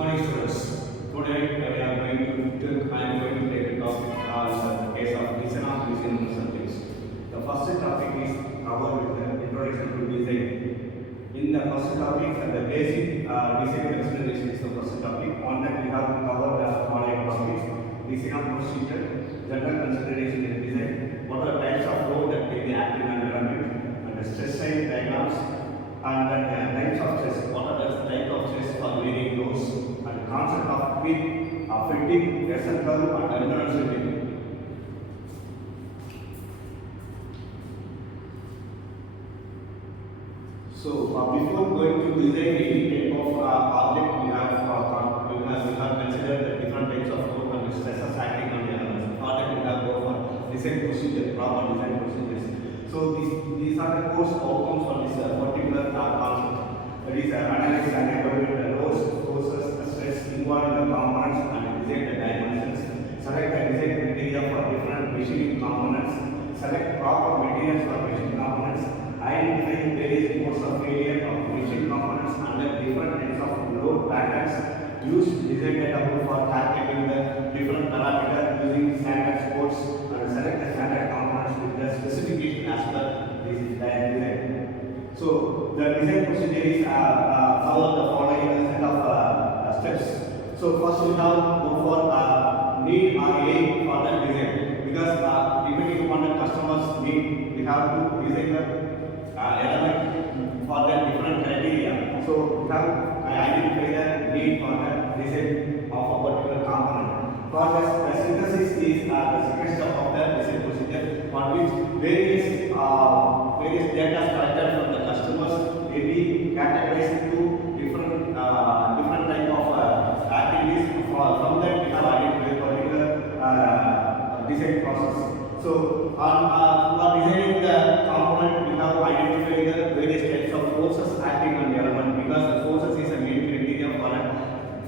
morning, students. Today we are I am going to take a topic on the case of design of using subjects. The first topic is covered with the introduction to design. In the first topic, the basic design consideration is the first topic. On that we have covered the following topics: design of procedure, general consideration in design, what are the types of load that may be acting on environment, and the stress strain diagrams, and the types of stress, what are the type of stress for varying loads, and the concept of peak, fatigue, lesson curve, and endurance rating. So before going to design any type of object, we have considered the different types of load and stresses acting on the elements. For that we have go for design procedure, proper design procedures. So these are the course outcomes for this particular concept. That is analyze and evaluate the loads, forces, stress involved in the components, and design the dimensions. Select the design criteria for different machining components. Select proper materials for machine components. Identify various modes of failure of machine components under different types of load patterns. Use design data book for calculating the different parameters using standard codes, and select the standard components with the specification as per this design. So the design procedure is follow the following set of steps. So first we have go for need or aim for the design, because depending upon the customer's need, we have to design the element for the different criteria. So we have identify the need for the design of a particular component. For the synthesis is the second step of the design procedure, for which various data collected from the customers may be categorized into different type of activities. From that we have identified a particular design process. So for designing the component, we have identified the various types of forces acting on the element, because the forces is a main criteria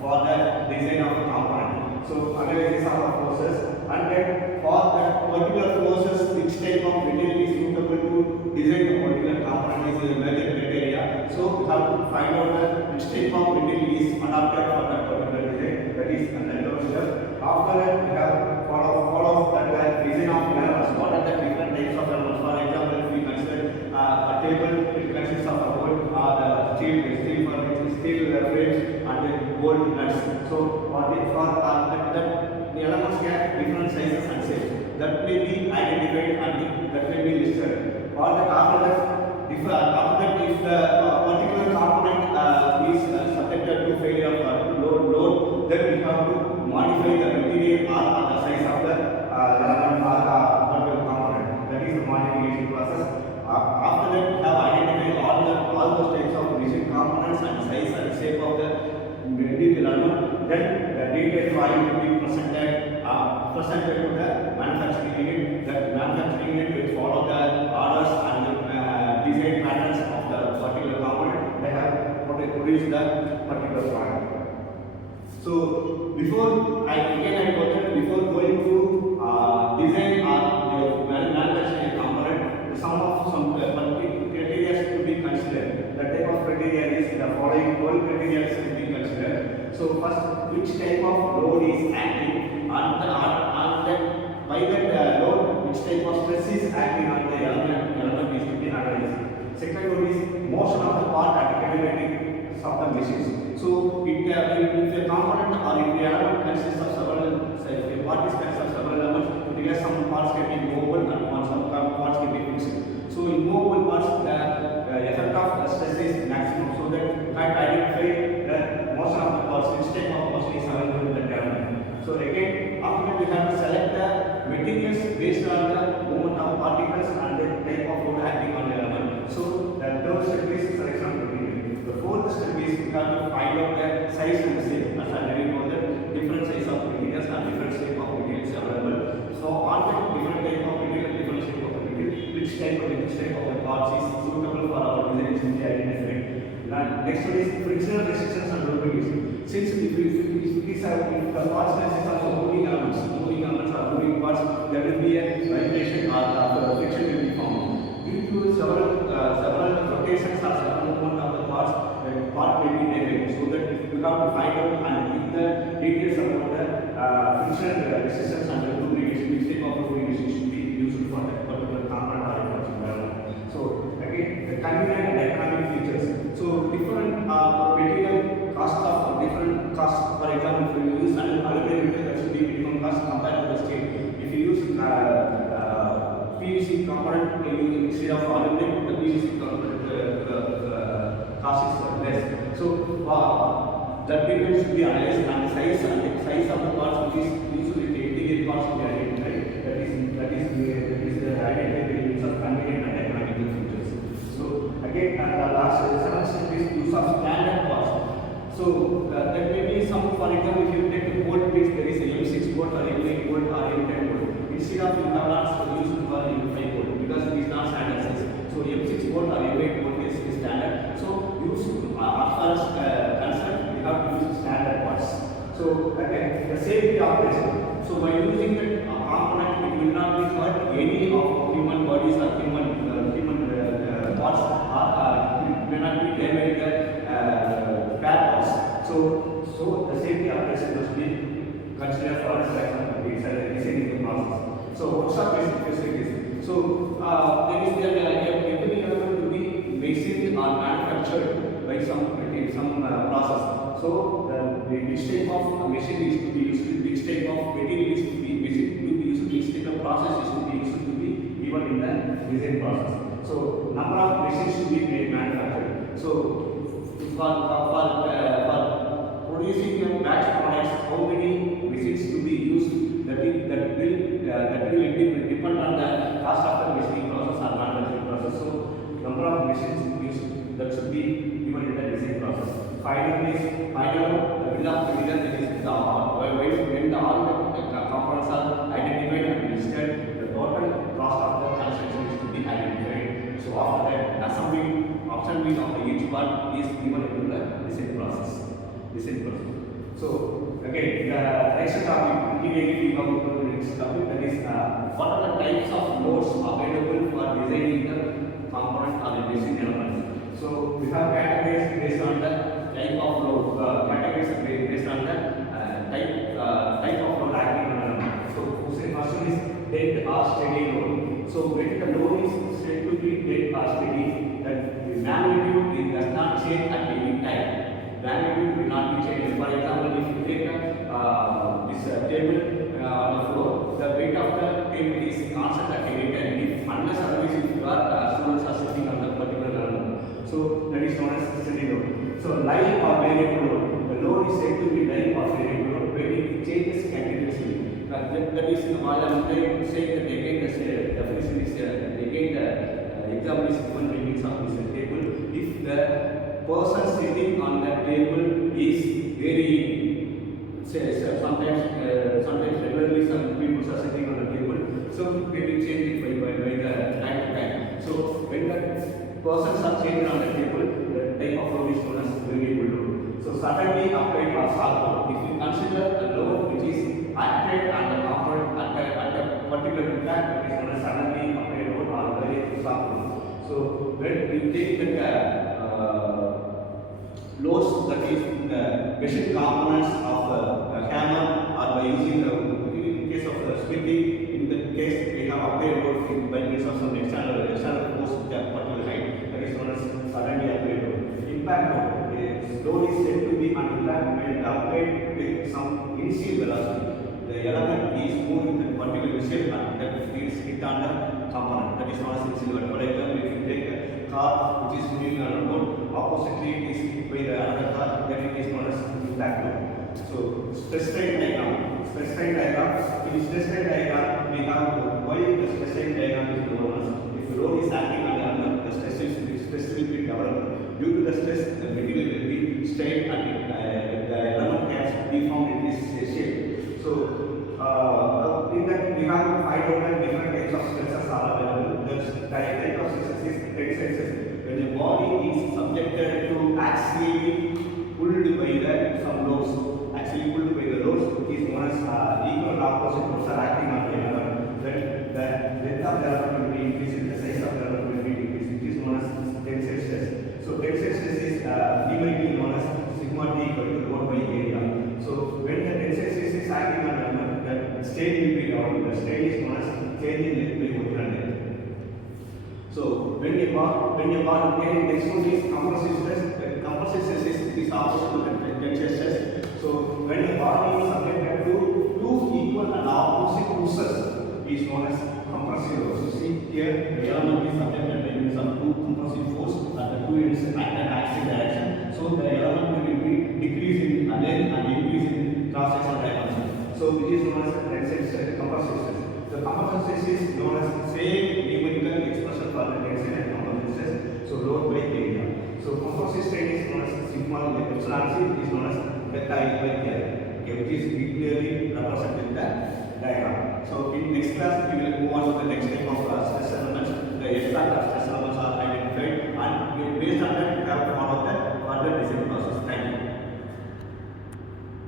for the design of the component. So analysis of the forces, and then for the particular forces, which type of material is suitable to design the particular component is a major criteria. So we have to find out which type of material is adapted for that particular design. That is another step. After that, we have follow that design of elements. What are the different types of elements? For example, if we consider a table, it consists of a wood, the steel frames, and then gold nuts. So the elements have different sizes and shapes. That may be identified and that may be listed. Or that after that, if the particular component is subjected to failure of load, then we have to modify the material or the size of the element or the particular component. That is the modification process. After that, we have identified all those types of machine components and size and shape of the detail element. Then the detailed drawing will be presented to the manufacturing unit. That manufacturing unit will follow the orders and the design patterns of the particular component. They have produced the particular product. So before going to design or manufacturing a component, some criteria to be considered. The type of criteria is the following 12 criteria should be considered. So first, which type of load is acting on that by that load, which type of stress is acting on the element is to be analyzed. Second one is motion of the part at kinematics of the machines. So if a component or if the element consists of several, say if a part is consists of several elements, it has some parts can be movable and some parts can be fixed. So in movable parts, the effect of the stress is maximum. So that you can identify the motion of the parts, which type of motion is available in the element. So again, after that we have to select the materials based on the movement of particles and the type of load acting on the element. So the third step is selection of material. The fourth step is we have to find out the size and the shape. As I already know that different size of materials and different shape of materials available. So on that different type of material, different shape of material, which type of the parts is suitable for our design is identified. Next one is frictional resistance and lubrication. Since if the parts consist of moving elements or moving parts, there will be a vibration or friction will be formed. Due to several rotations or several movement of the parts, the part may be negative. So that have to find out and give the details about the friction resistance and the lubrication, which type of lubrication should be used for that particular component or infrastructure. So again, the convenient and economic features. So different material cost of different costs. For example, if you use aluminum, that should be minimum cost compared to the steel. If you use PVC component, instead of aluminum, the PVC component cost is less. So that details should be analyzed, and the size of the parts, which is usually technical parts, should be identified. That is the identity use of convenient and economical features. So again, the last seven step is use of standard parts. So there may be some, for example, if you take a bolt which there is a M6 bolt or M8 bolt or M10 bolt, instead of you have not used for M5 bolt because it is not standard size. So M6 bolt or M8 bolt is standard. So use as far as concerned, we have to use standard parts. So again, the safety operation. So by using the component, it will not be hurt any of human bodies or human parts, or it may not be damaged the bad parts. So the safety operation must be considered for designing the process. So what's our basic facilities? So there is the idea of every element to be machined or manufactured by some process. So which type of machine is to be used, which type of material is to be used, which type of process is to be used to be even in the design process. So number of machines to be manufactured. So for producing batch products, how many machines to be used, that will depend on the cost of the machining process or manufacturing process. So number of machines used, that should be given in the design process. Finally, the bill of material, that is when all the components are identified and listed, the total cost of the construction is to be identified. So after that, assembly of each part is given into the design process. So again, the next topic, immediately we have to go to the next topic, that is what are the types of loads available for designing the component or the design elements. So we have categories based on the type of load, categories based on the type of load acting on an element. So say first one is dead or steady load. So when the load is said to be dead or steady, that the magnitude does not change at any time. Magnitude will not be changed. For example, if you take this table on the floor, the weight of the table is constant at any time, unless otherwise if you are students are sitting on the particular element. So that is known as steady load. So live or variable load. The load is said to be live or variable load when it changes continuously. That is while I am saying that again the definition is again the example is given by means of this table. If the person sitting on that table is varying, sometimes regularly some people are sitting on the table, so we will change it by the time to time. So when the persons are changing on the table, the type of load is known as variable load. So suddenly applied or sharp load. If you consider a load which is acted on the component at a particular impact, that is known as suddenly applied load or variable sharp load. So when we take the loads, that is the machine components of a hammer, or by using the, in case of the splitting, in that case we have applied load by means of some external force at a particular height, that is known as suddenly applied load. Impact load. Load is said to be an impact when applied with some initial velocity. The element is moving with a particular initial and that is hit on the component, that is known as initial velocity. For example, if you take a car which is moving on a road, oppositely it is hit by the another car, then it is known as impact load. So stress strain diagram. In stress strain diagram we have why the stress strain diagram is known as, if the load is acting on the element, the stress will be developed. Due to the stress, the material will be strained and the element can be found in this shape. So in that we have to find out that different types of stresses are available. The type of stresses is stresses when the body is subjected to axially pulled by some loads. Actually pulled by the loads is known as equal and opposite forces are acting on the element. Then the length of the element will be increasing, the size of the element will be decreasing. It is known as tensile stress. So tensile stress is known as sigma t equal to rho when next one is compressive stress. Compressive stress is opposite to tension stress. So when a body is subjected to two equal and opposite forces is known as compressive load. So see here, the element is subjected to some two compressive force at the two ends at an axis direction. So the element will be decreasing in length and increase in cross-sectional dimension. So which is known as tensile stress, compressive stress. The compressive stress is known as same numerical expression for the tensile and compressive stress. So load by area. So compressive strain is known as sigma epsilon c is known as delta E by L. Okay, which is clearly represented in the diagram. So in next class we will move on to the next type of stress elements. The effect of stress elements are identified, and based on that